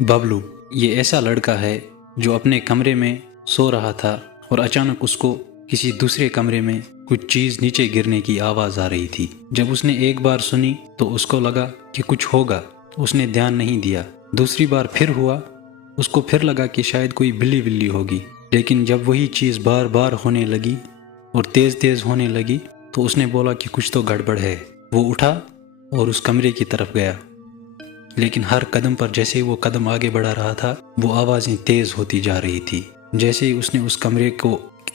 ببلو یہ ایسا لڑکا ہے جو اپنے کمرے میں سو رہا تھا اور اچانک اس کو کسی دوسرے کمرے میں کچھ چیز نیچے گرنے کی آواز آ رہی تھی۔ جب اس نے ایک بار سنی تو اس کو لگا کہ کچھ ہوگا، اس نے دھیان نہیں دیا۔ دوسری بار پھر ہوا، اس کو پھر لگا کہ شاید کوئی بلی ہوگی، لیکن جب وہی چیز بار بار ہونے لگی اور تیز تیز ہونے لگی تو اس نے بولا کہ کچھ تو گڑبڑ ہے۔ وہ اٹھا اور اس کمرے کی طرف گیا، لیکن ہر قدم پر جیسے وہ قدم آگے بڑھا رہا تھا وہ آوازیں تیز ہوتی جا رہی تھی۔ جیسے ہی اس نے اس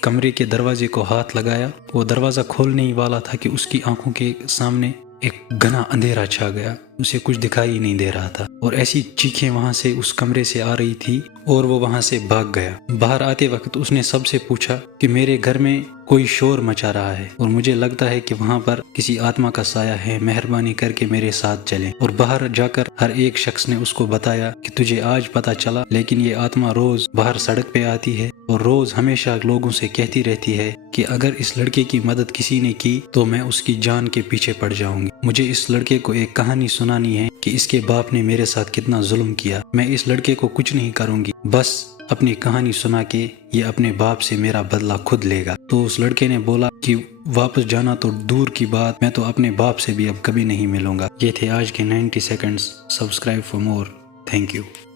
کمرے کے دروازے کو ہاتھ لگایا، وہ دروازہ کھولنے ہی والا تھا کہ اس کی آنکھوں کے سامنے ایک گھنا اندھیرا چھا گیا، اسے کچھ دکھائی نہیں دے رہا تھا اور ایسی چیخیں وہاں سے اس کمرے سے آ رہی تھی اور وہ وہاں سے بھاگ گیا۔ باہر آتے وقت اس نے سب سے پوچھا کہ میرے گھر میں کوئی شور مچا رہا ہے اور مجھے لگتا ہے کہ وہاں پر کسی آتما کا سایہ ہے، مہربانی کر کے میرے ساتھ چلیں۔ اور باہر جا کر ہر ایک شخص نے اس کو بتایا کہ تجھے آج پتہ چلا، لیکن یہ آتما روز باہر سڑک پہ آتی ہے اور روز ہمیشہ لوگوں سے کہتی رہتی ہے کہ اگر اس لڑکے کی مدد کسی نے کی تو میں اس کی جان کے پیچھے پڑ جاؤں گی۔ مجھے اس لڑکے کو ایک کہانی سنانی ہے کہ اس کے باپ نے میرے ساتھ کتنا ظلم کیا۔ میں اس لڑکے کو کچھ نہیں کروں گی، بس اپنی کہانی سنا کے یہ اپنے باپ سے میرا بدلہ خود لے گا۔ تو اس لڑکے نے بولا کہ واپس جانا تو دور کی بات، میں تو اپنے باپ سے بھی اب کبھی نہیں ملوں گا۔ یہ تھے آج کے 90 seconds. Subscribe for more. Thank you.